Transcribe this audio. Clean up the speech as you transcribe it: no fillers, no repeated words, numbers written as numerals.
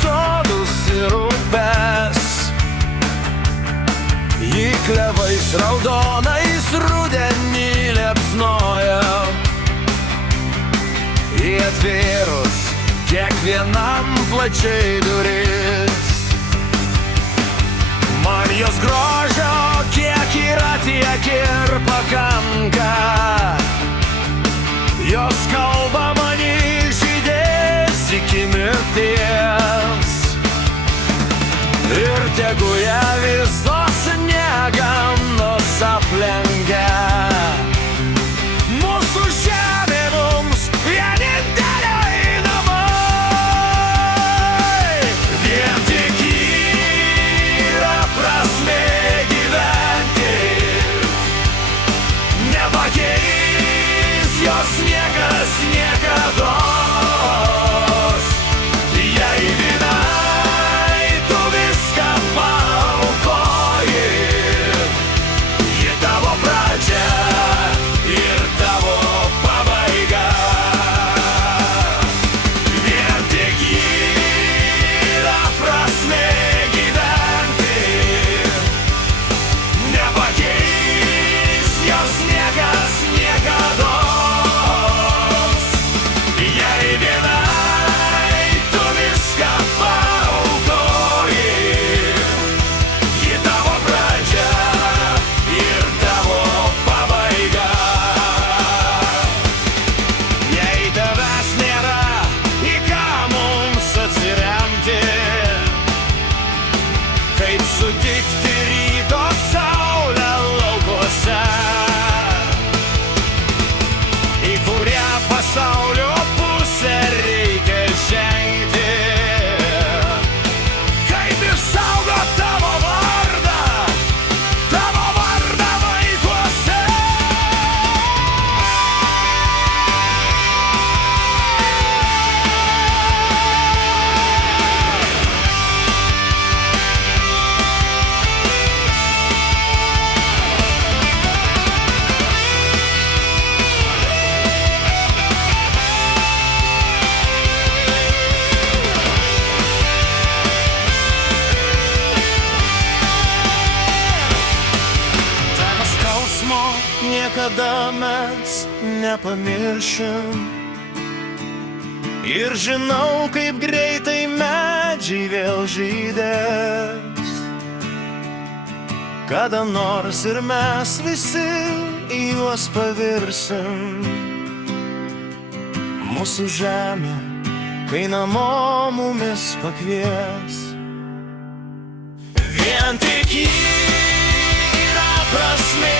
sodus ir upes. Jį klevais raudonais rudenį liepsnoja, į atvėrus kiekvienam plačiai duris. Man jos grožio kiek yra, tiek ir pakanka. Jos kalba mani žydės iki mirties. Ir tegu ją visos neganos aplenkia. Mūsų žemė mums vieninteliai namai. Vien tik yra prasmė gyventi, nepakeis jos niekas niekados. Jei vienai tu viską paaukoji, ji tavo pradžia ir tavo pabaiga. Vien tik yra prasmė gyventi, nepakeis jos niekas niekados. Jei vienai tu viską paaukoji, ji tavo pradžia ir tavo pabaiga. Jei tavęs nėra, į ką mums atsiremti, kaip sutikti ryto saulę laukuose, į kurią pasaulio pusę reikia žengti, kaip išsaugot tavo vardą vaikuose. Tavo skausmo niekada mes nepamiršim. Ir žinau, kaip greitai medžiai vėl žydės. Kada nors ir mes visi į juos pavirsim. Mūsų žemė, kai namo mumis pakvies. Vien tik yra prasmė